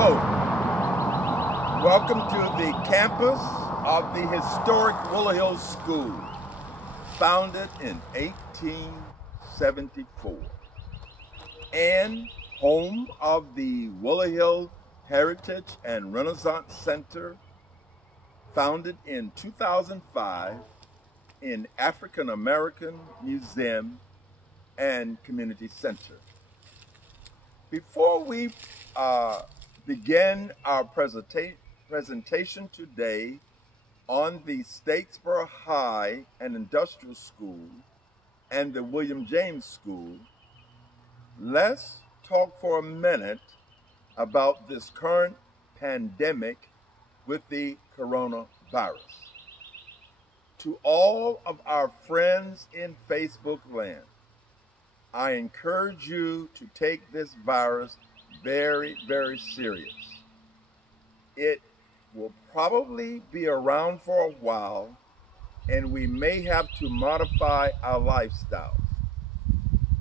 Hello. Welcome to the campus of the historic Bulloch Hill School, founded in 1874, and home of the Bulloch Hill Heritage and Renaissance Center, founded in 2005 in African American Museum and Community Center. Before we begin our presentation today on the Statesboro High and Industrial School and the William James School, let's talk for a minute about this current pandemic with the coronavirus. To all of our friends in Facebook land, I encourage you to take this virus very, very serious. It will probably be around for a while, and we may have to modify our lifestyle.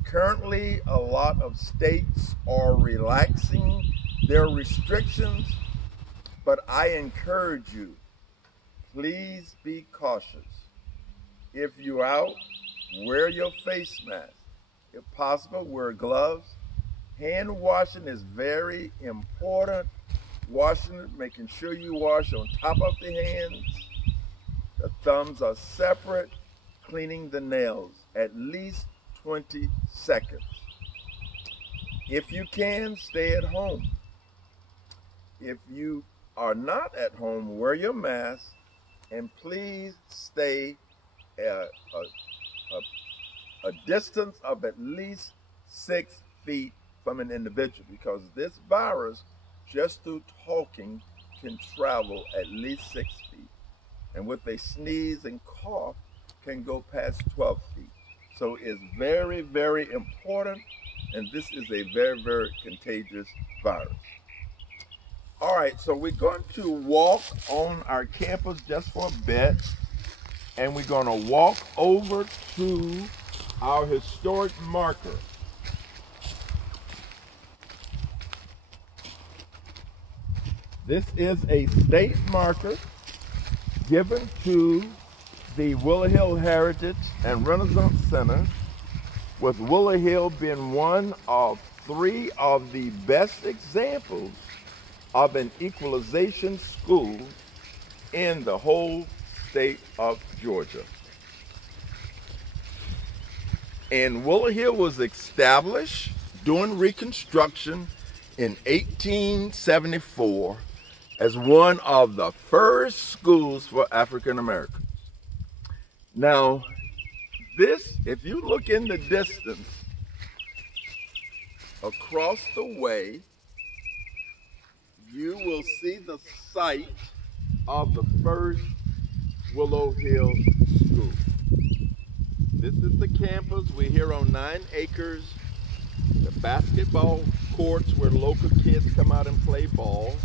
Currently, a lot of states are relaxing their restrictions, but I encourage you, please be cautious. If you're out, wear your face mask. If possible, wear gloves. Hand washing is very important. Washing it, making sure you wash on top of the hands. The thumbs are separate. Cleaning the nails, at least 20 seconds. If you can, stay at home. If you are not at home, wear your mask, and please stay a distance of at least 6 feet from an individual, because this virus, just through talking, can travel at least 6 feet. And with a sneeze and cough, can go past 12 feet. So it's very, very important, and this is a very, very contagious virus. All right, so we're going to walk on our campus just for a bit, and we're going to walk over to our historic marker. This is a state marker given to the Bulloch Hill Heritage and Renaissance Center, with Bulloch Hill being one of 3 of the best examples of an equalization school in the whole state of Georgia. And Bulloch Hill was established during Reconstruction in 1874 as one of the first schools for African Americans. Now, this, if you look in the distance, across the way, you will see the site of the first Bulloch Hill School. This is the campus. We're here on 9 acres. The basketball courts where local kids come out and play ball.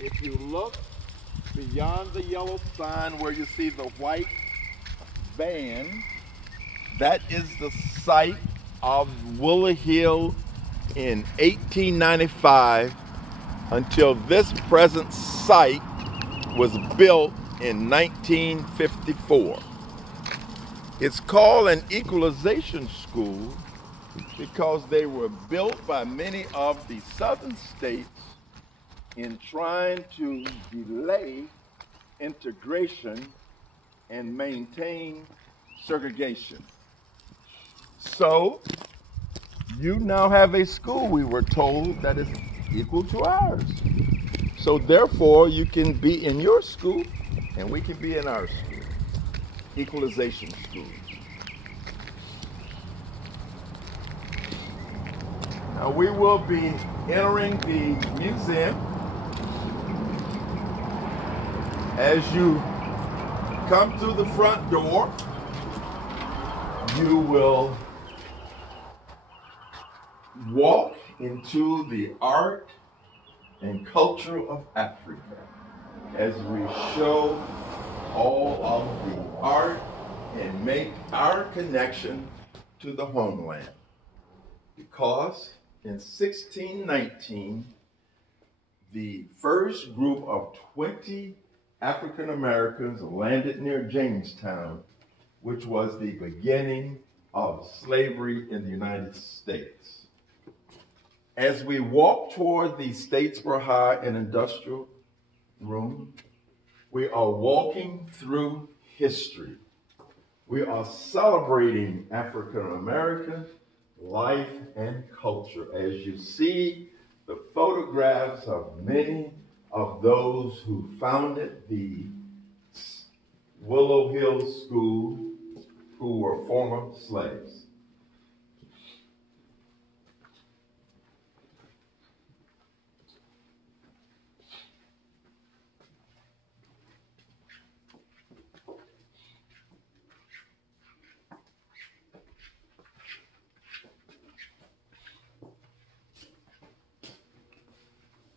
If you look beyond the yellow sign where you see the white van, that is the site of Bulloch Hill in 1895 until this present site was built in 1954. It's called an equalization school because they were built by many of the southern states in trying to delay integration and maintain segregation. So you now have a school, we were told, that is equal to ours. So therefore you can be in your school and we can be in our school. Equalization schools. Now we will be entering the museum. As you come through the front door, you will walk into the art and culture of Africa as we show all of the art make our connection to the homeland, because in 1619, the first group of 20 African Americans landed near Jamestown, which was the beginning of slavery in the United States. As we walk toward the Statesboro High and Industrial Room, we are walking through history. We are celebrating African American life and culture. As you see the photographs of many of those who founded the Willow Hill School, who were former slaves.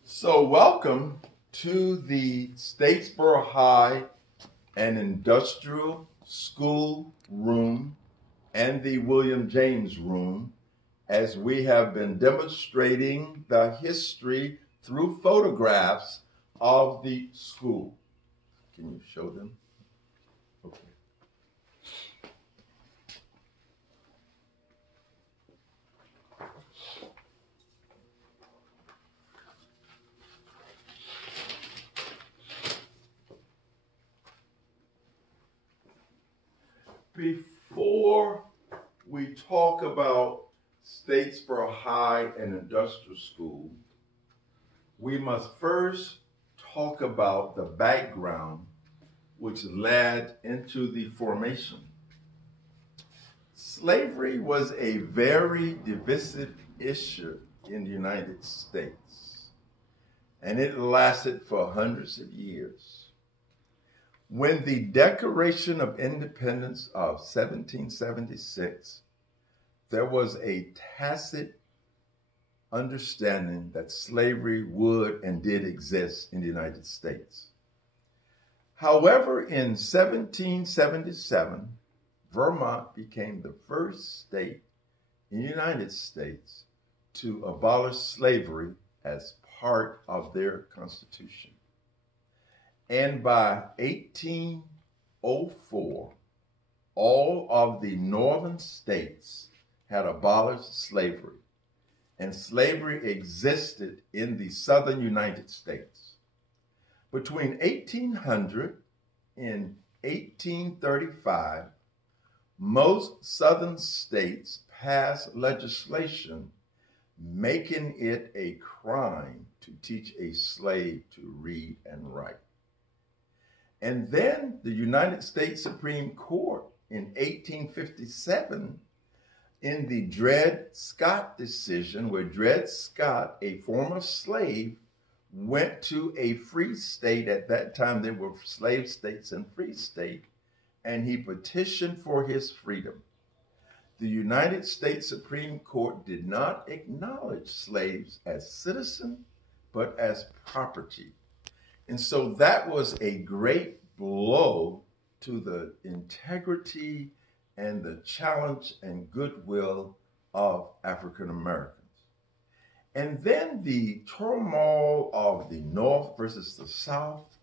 So welcome to the Statesboro High and Industrial School Room and the William James Room, as we have been demonstrating the history through photographs of the school. Can you show them? Okay. Before we talk about Statesboro High and Industrial School, we must first talk about the background which led into the formation. Slavery was a very divisive issue in the United States, and it lasted for hundreds of years. When the Declaration of Independence of 1776, there was a tacit understanding that slavery would and did exist in the United States. However, in 1777, Vermont became the first state in the United States to abolish slavery as part of their constitution. And by 1804, all of the northern states had abolished slavery, and slavery existed in the southern United States. Between 1800 and 1835, most southern states passed legislation making it a crime to teach a slave to read and write. And then the United States Supreme Court in 1857, in the Dred Scott decision, where Dred Scott, a former slave, went to a free state. At that time, there were slave states and free state, and he petitioned for his freedom. The United States Supreme Court did not acknowledge slaves as citizens, but as property. And so that was a great blow to the integrity and the challenge and goodwill of African Americans. And then the turmoil of the North versus the South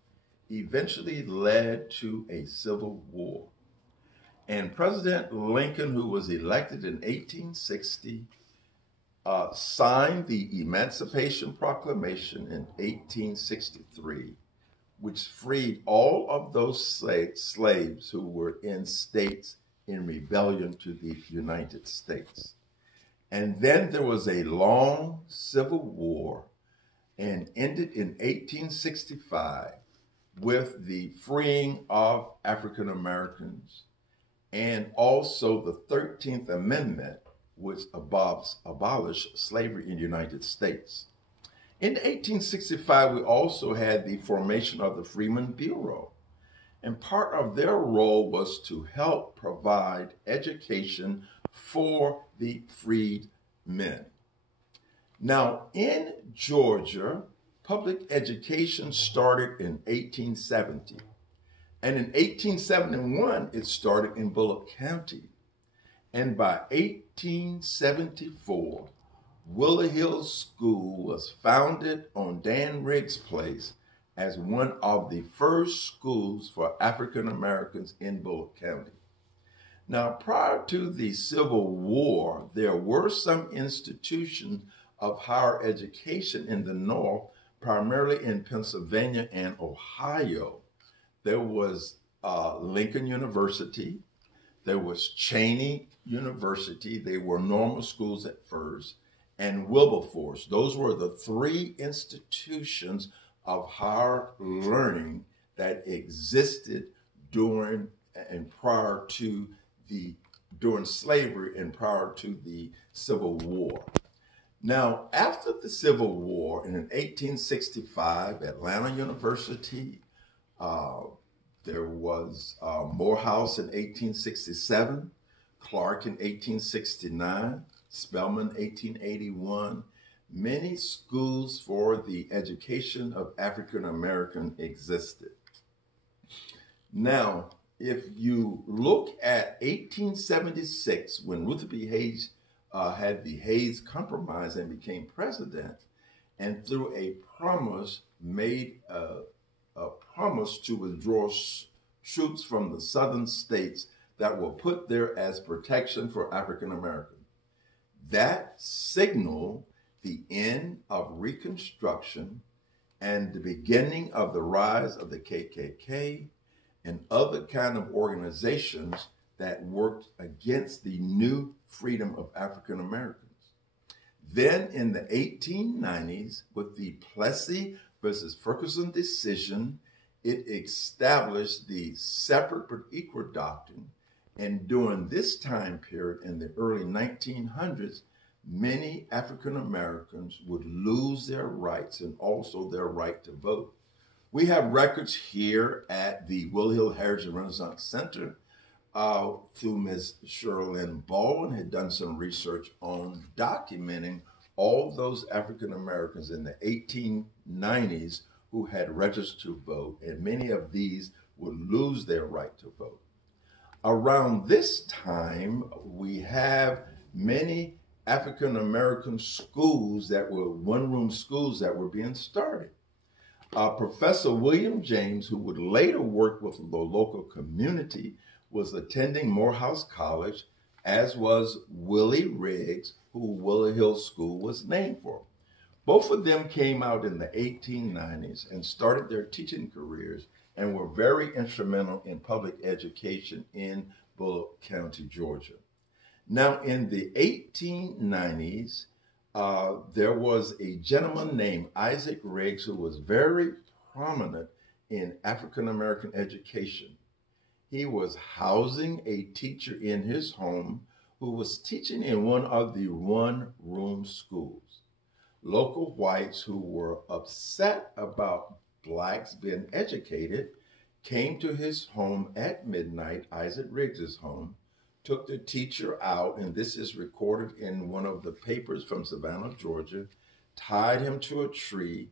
eventually led to a civil war. And President Lincoln, who was elected in 1860, signed the Emancipation Proclamation in 1863, which freed all of those slaves who were in states in rebellion to the United States. And then there was a long civil war and ended in 1865 with the freeing of African Americans and also the 13th Amendment, which abolished slavery in the United States. In 1865, we also had the formation of the Freedmen's Bureau, and part of their role was to help provide education for the freed men. Now, in Georgia, public education started in 1870, and in 1871, it started in Bulloch County, and by 1874, Willow Hill School was founded on Dan Riggs Place as one of the first schools for African Americans in Bulloch County. Now, prior to the Civil War, there were some institutions of higher education in the North, primarily in Pennsylvania and Ohio. There was Lincoln University, there was Cheney University, they were normal schools at first, and Wilberforce. Those were the three institutions of higher learning that existed during slavery and prior to the Civil War. Now, after the Civil War, in 1865, Atlanta University, there was Morehouse in 1867, Clark in 1869, Spelman 1881. Many schools for the education of African American existed. Now, if you look at 1876, when Luther B. Hayes had the Hayes Compromise and became president, and through a promise made a promise to withdraw troops from the southern states that were put there as protection for African Americans. That signaled the end of Reconstruction and the beginning of the rise of the KKK and other kind of organizations that worked against the new freedom of African Americans. Then in the 1890s, with the Plessy versus Ferguson decision, it established the separate but equal doctrine. And during this time period, in the early 1900s, many African Americans would lose their rights and also their right to vote. We have records here at the Willow Hill Heritage and Renaissance Center through Ms. Sherilyn Baldwin, had done some research on documenting all those African Americans in the 1890s who had registered to vote, and many of these would lose their right to vote. Around this time, we have many African American schools that were one-room schools that were being started. Professor William James, who would later work with the local community, was attending Morehouse College, as was Willie Riggs, who Willow Hill School was named for. Both of them came out in the 1890s and started their teaching careers and were very instrumental in public education in Bulloch County, Georgia. Now, in the 1890s, there was a gentleman named Isaac Riggs who was very prominent in African American education. He was housing a teacher in his home who was teaching in one of the one-room schools. Local whites who were upset about blacks being educated came to his home at midnight, Isaac Riggs's home, took the teacher out, and this is recorded in one of the papers from Savannah, Georgia, tied him to a tree,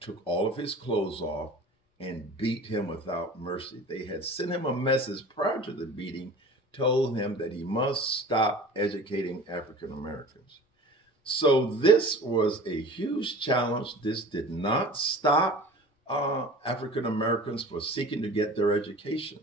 took all of his clothes off, and beat him without mercy. They had sent him a message prior to the beating, told him that he must stop educating African Americans. So this was a huge challenge. This did not stop African Americans from seeking to get their education.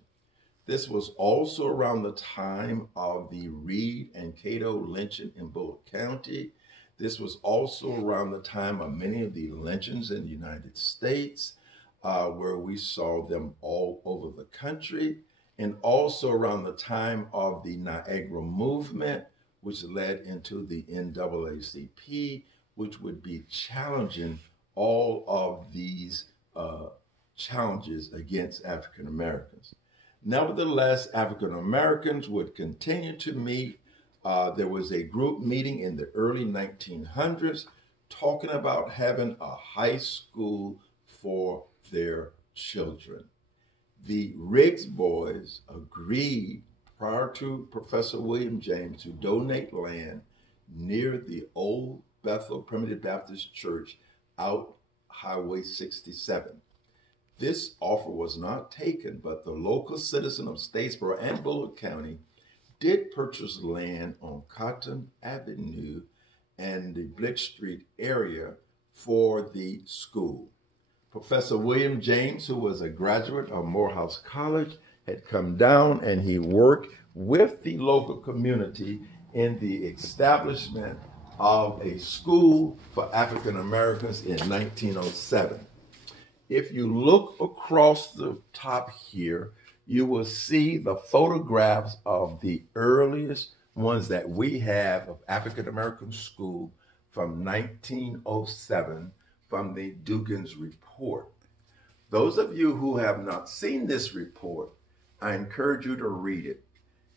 This was also around the time of the Reed and Cato lynching in Bulloch County. This was also around the time of many of the lynchings in the United States, where we saw them all over the country, and also around the time of the Niagara movement, which led into the NAACP, which would be challenging all of these challenges against African Americans. Nevertheless, African Americans would continue to meet. There was a group meeting in the early 1900s talking about having a high school for their children. The Riggs boys agreed prior to Professor William James to donate land near the old Bethel Primitive Baptist Church out Highway 67. This offer was not taken, but the local citizen of Statesboro and Bulloch County did purchase land on Cotton Avenue and the Blick Street area for the school. Professor William James, who was a graduate of Morehouse College, had come down and he worked with the local community in the establishment of a school for African Americans in 1907. If you look across the top here, you will see the photographs of the earliest ones that we have of African American school from 1907 from the Dugan's report. Those of you who have not seen this report, I encourage you to read it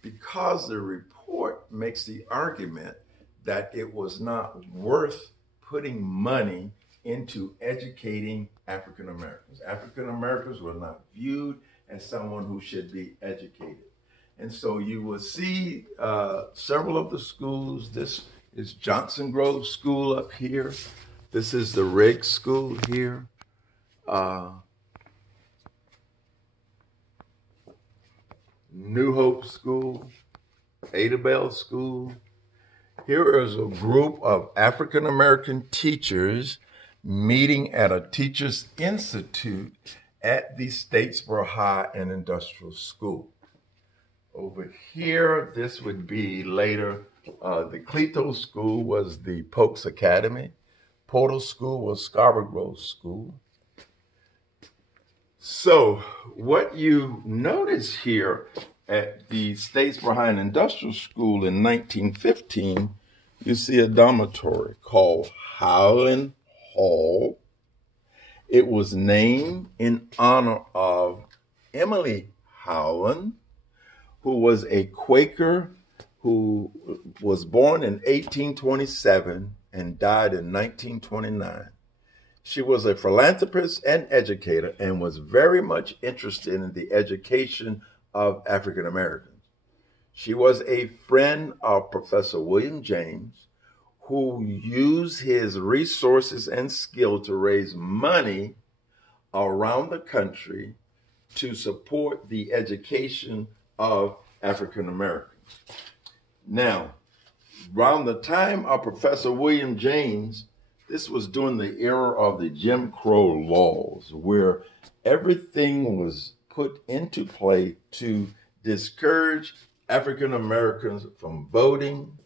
because the report makes the argument that it was not worth putting money into educating African Americans. African Americans were not viewed as someone who should be educated. And so you will see several of the schools. This is Johnson Grove School up here. This is the Riggs School here. New Hope School, Adabel School. Here is a group of African American teachers meeting at a Teachers Institute at the Statesboro High and Industrial School. Over here, this would be later, the Cleto School was the Polk's Academy. Portal School was Scarborough Grove School. So what you notice here at the Statesboro High and Industrial School in 1915, you see a dormitory called Howland Hall. It was named in honor of Emily Howland, who was a Quaker who was born in 1827 and died in 1929. She was a philanthropist and educator and was very much interested in the education of African Americans. She was a friend of Professor William James, who used his resources and skill to raise money around the country to support the education of African Americans. Now, around the time of Professor William James, this was during the era of the Jim Crow laws, where everything was put into play to discourage African Americans from voting,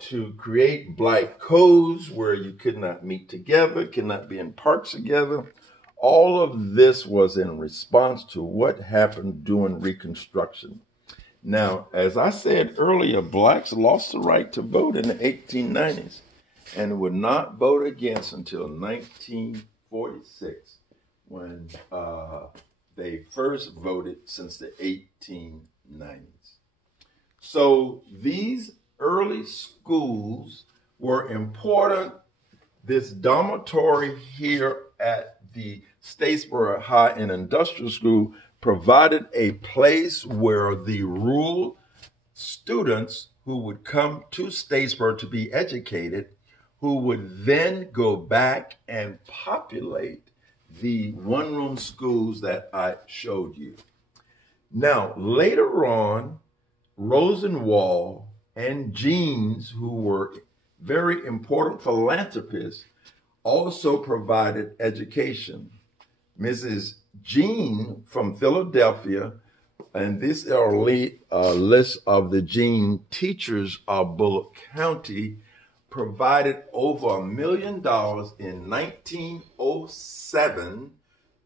to create black codes where you could not meet together, could not be in parks together. All of this was in response to what happened during Reconstruction. Now, as I said earlier, blacks lost the right to vote in the 1890s and would not vote against until 1946, when they first voted since the 1890s. So these early schools were important. This dormitory here at the Statesboro High and Industrial School provided a place where the rural students who would come to Statesboro to be educated, who would then go back and populate the one-room schools that I showed you. Now, later on, Rosenwald and Jeans, who were very important philanthropists, also provided education. Mrs. Jean from Philadelphia, and this is our list of the Jean teachers of Bulloch County, provided over $1 million in 1907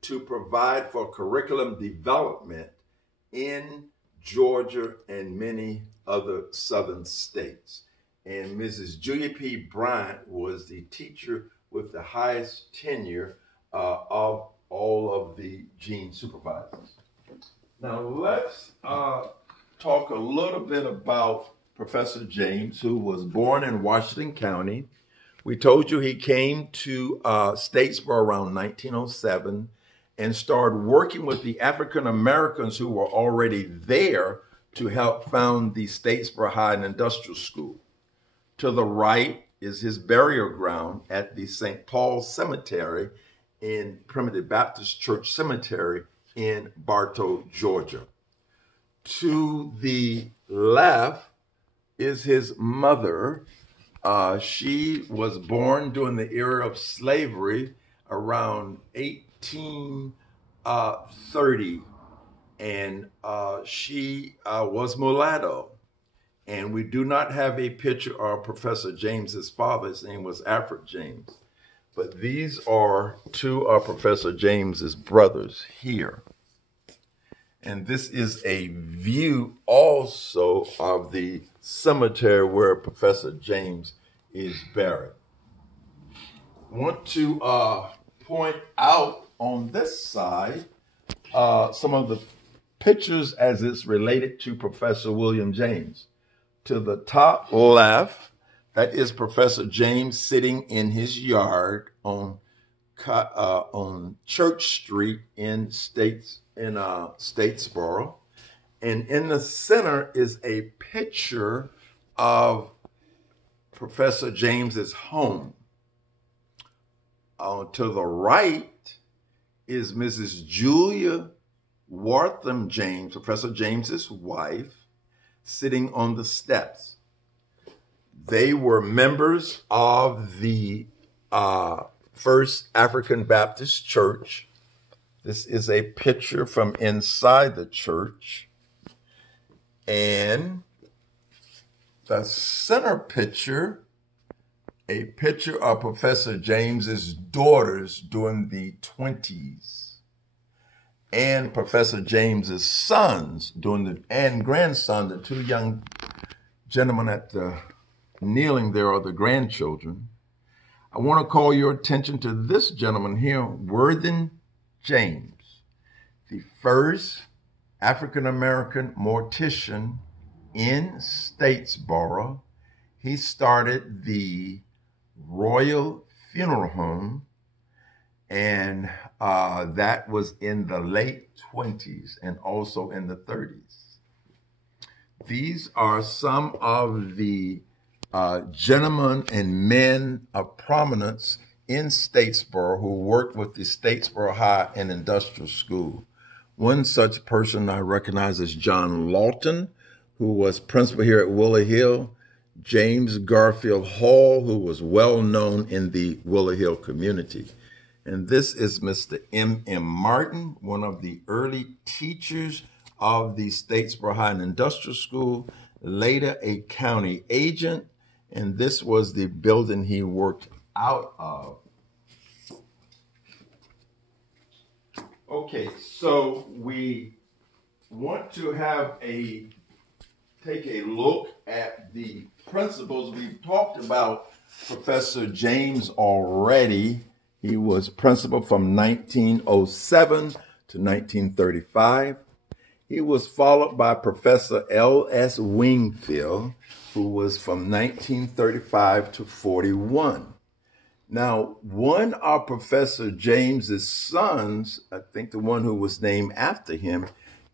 to provide for curriculum development in Georgia and many other southern states. And Mrs. Julia P. Bryant was the teacher with the highest tenure of all of the Jean supervisors. Now let's talk a little bit about Professor James, who was born in Washington County. We told you he came to Statesboro around 1907 and started working with the African Americans who were already there to help found the Statesboro High and Industrial School. To the right is his burial ground at the St. Paul Cemetery in Primitive Baptist Church Cemetery in Bartow, Georgia. To the left is his mother, She was born during the era of slavery around 1830, and she was mulatto. And we do not have a picture of Professor James's father. His name was Alfred James. But these are two of Professor James's brothers here. And this is a view also of the cemetery where Professor James is buried. I want to point out on this side some of the pictures as it's related to Professor William James. To the top left, that is Professor James sitting in his yard on Church Street in Statesboro. And in the center is a picture of Professor James's home. To the right is Mrs. Julia Wortham James, Professor James's wife, sitting on the steps. They were members of the First African Baptist Church. This is a picture from inside the church. And the center picture, a picture of Professor James's daughters during the 20s. And Professor James's sons and grandson, the two young gentlemen at the kneeling there are the grandchildren. I want to call your attention to this gentleman here, Wortham James, the first African-American mortician in Statesboro. He started the Royal Funeral Home, and that was in the late 20s and also in the 30s. These are some of the gentlemen and men of prominence in Statesboro who worked with the Statesboro High and Industrial School. One such person I recognize is John Lawton, who was principal here at Willow Hill. James Garfield Hall, who was well known in the Willow Hill community. And this is Mr. M.M. Martin, one of the early teachers of the Statesboro High and Industrial School, later a county agent, and this was the building he worked out of. Okay, so we want to take a look at the principles. We've talked about Professor James already. He was principal from 1907 to 1935. He was followed by Professor L.S. Wingfield, who was from 1935 to 41. Now, one of Professor James's sons, I think the one who was named after him,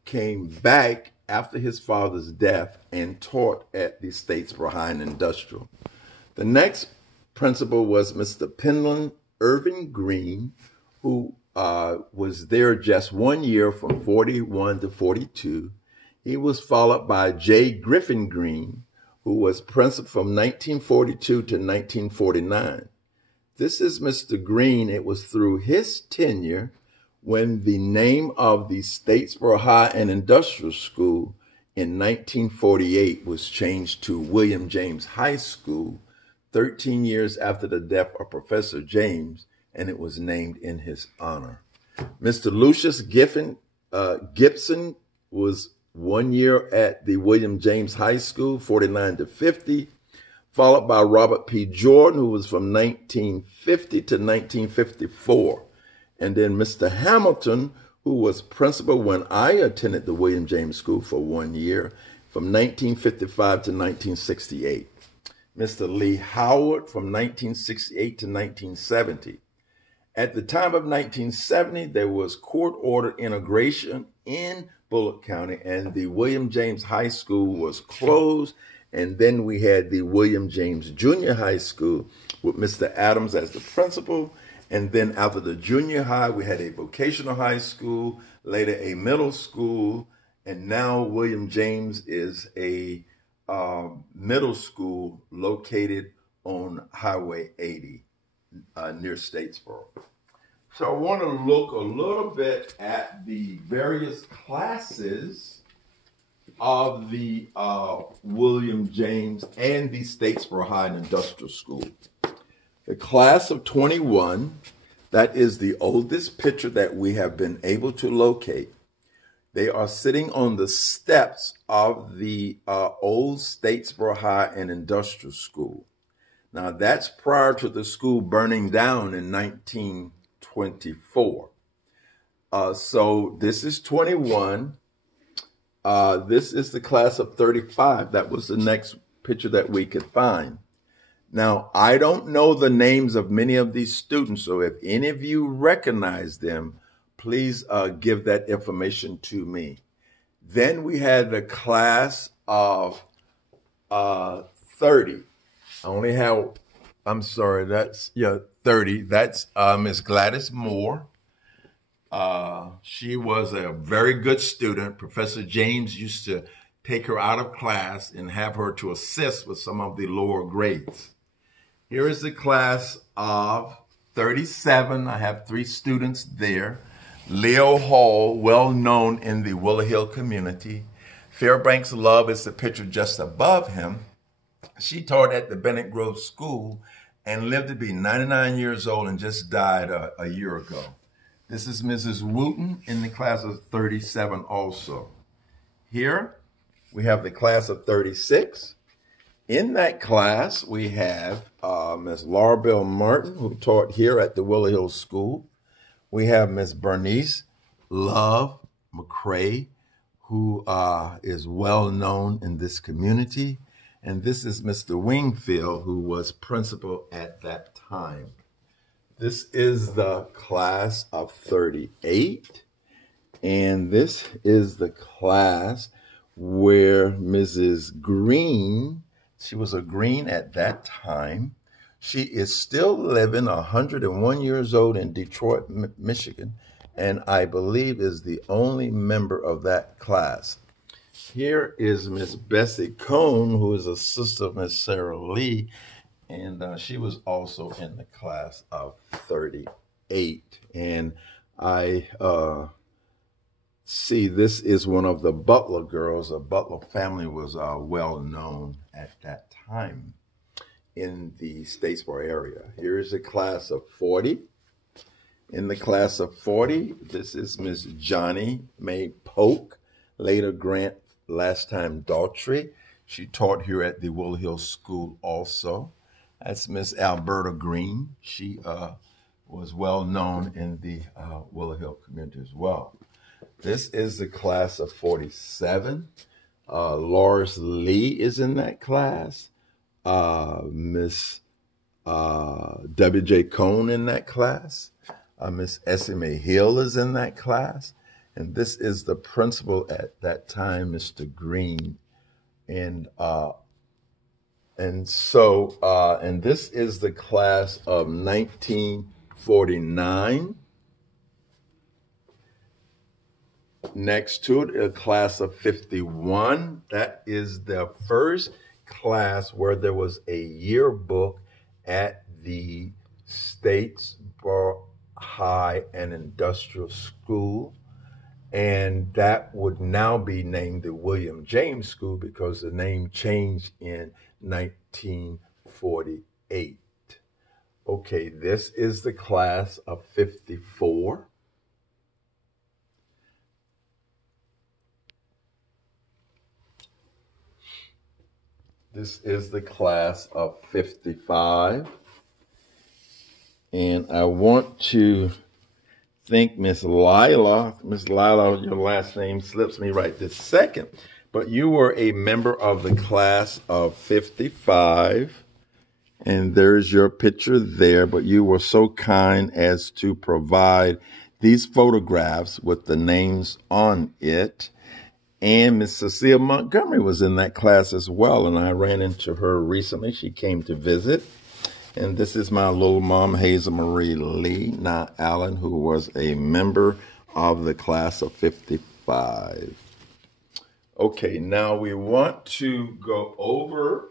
came back after his father's death and taught at the Statesboro High and Industrial. The next principal was Mr. Penland Irving Green, who was there just 1 year from 41 to 42. He was followed by J. Griffin Green, who was principal from 1942 to 1949. This is Mr. Green. It was through his tenure when the name of the Statesboro High and Industrial School in 1948 was changed to William James High School, 13 years after the death of Professor James, and it was named in his honor. Mr. Lucius Gibson was 1 year at the William James High School, 49 to 50, followed by Robert P. Jordan, who was from 1950 to 1954. And then Mr. Hamilton, who was principal when I attended the William James School for 1 year, from 1955 to 1968. Mr. Lee Howard from 1968 to 1970. At the time of 1970, there was court-ordered integration in Bulloch County, and the William James High School was closed. And then we had the William James Junior High School with Mr. Adams as the principal. And then after the junior high, we had a vocational high school, later a middle school, and now William James is a middle school located on Highway 80 near Statesboro. So I want to look a little bit at the various classes of the William James and the Statesboro High and Industrial School. The class of 21, that is the oldest picture that we have been able to locate. They are sitting on the steps of the old Statesboro High and Industrial School. Now that's prior to the school burning down in 1924. So this is 21. This is the class of 35. That was the next picture that we could find. Now, I don't know the names of many of these students, so if any of you recognize them, please give that information to me. Then we had the class of 30. I only have, I'm sorry, that's, 30. That's Miss Gladys Moore. She was a very good student. Professor James used to take her out of class and have her to assist with some of the lower grades. Here is the class of 37. I have 3 students there. Leo Hall, well known in the Willow Hill community. Fairbanks Love is the picture just above him. She taught at the Bennett Grove School and lived to be 99 years old and just died a year ago. This is Mrs. Wooten in the class of 37 also. Here we have the class of 36. In that class, we have Miss Laura Bell Martin, who taught here at the Willow Hill School. We have Miss Bernice Love McCrae, who is well known in this community. And this is Mr. Wingfield, who was principal at that time. This is the class of 38. And this is the class where Mrs. Green, she was a Green at that time. She is still living, 101 years old in Detroit, Michigan, and I believe is the only member of that class. Here is Miss Bessie Cone, who is a sister of Miss Sarah Lee, and she was also in the class of 38. And I see this is one of the Butler girls. The Butler family was well known at that time in the Statesboro area. Here is a class of 40. In the class of 40, this is Miss Johnny May Polk, later Grant, last time Daughtry. She taught here at the Willow Hill School also. That's Miss Alberta Green. She was well known in the Willow Hill community as well. This is the class of 47. Loris Lee is in that class. Miss W.J. Cone in that class. Miss Esme Hill is in that class. And this is the principal at that time, Mr. Green. And this is the class of 1949. Next to it, a class of 51. That is the first class where there was a yearbook at the Statesboro High and Industrial School. And that would now be named the William James School because the name changed in 1948. Okay, this is the class of 54. This is the class of 55. And I want to thank Miss Lila. Miss Lila, your last name slips me right this second. But you were a member of the class of 55. And there's your picture there. But you were so kind as to provide these photographs with the names on it. And Miss Cecile Montgomery was in that class as well, and I ran into her recently. She came to visit. And this is my little mom, Hazel Marie Lee, now Allen, who was a member of the class of 55. Okay, now we want to go over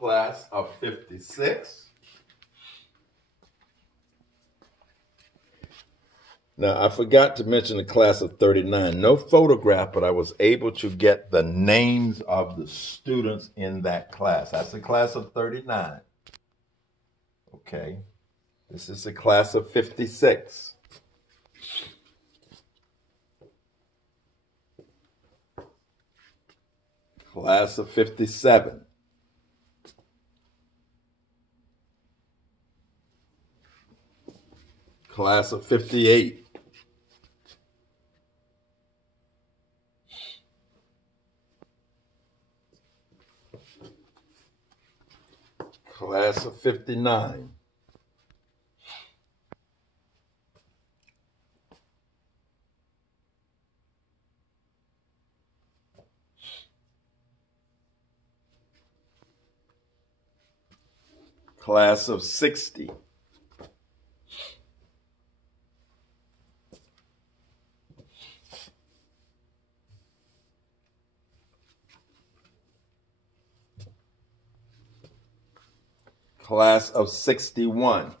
class of 56. Now, I forgot to mention the class of 39. No photograph, but I was able to get the names of the students in that class. That's the class of 39. Okay. This is the class of 56. Class of 57. Class of 58. Class of 59. Class of 60. Class of 61.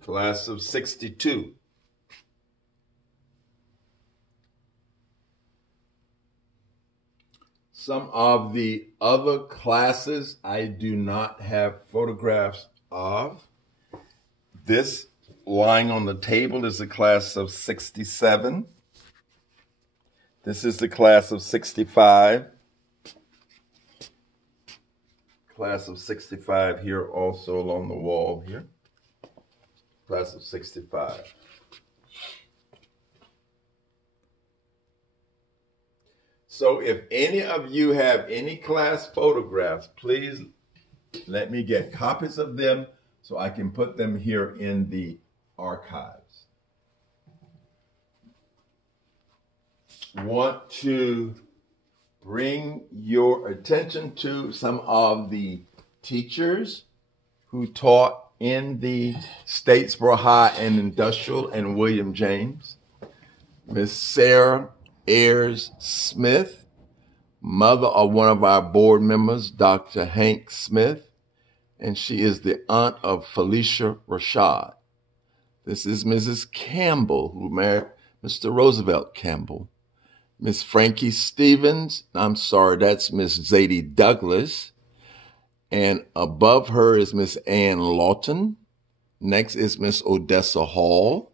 Class of 62. Some of the other classes I do not have photographs of. This lying on the table is the class of 67. This is the class of 65. Class of 65 here also along the wall here. Class of 65. So if any of you have any class photographs, please let me get copies of them so I can put them here in the archives. Want to bring your attention to some of the teachers who taught in the Statesboro High and Industrial and William James. Miss Sarah Ayers Smith, mother of one of our board members, Dr. Hank Smith, and she is the aunt of Felicia Rashad. This is Mrs. Campbell, who married Mr. Roosevelt Campbell. Miss Frankie Stevens, I'm sorry, that's Miss Zadie Douglas. And above her is Miss Ann Lawton. Next is Miss Odessa Hall.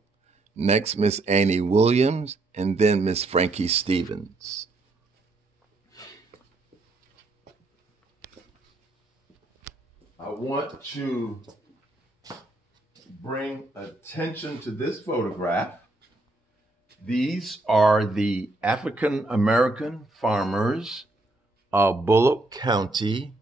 Next, Miss Annie Williams. And then Miss Frankie Stevens. I want to bring attention to this photograph. These are the African American farmers of Bulloch County,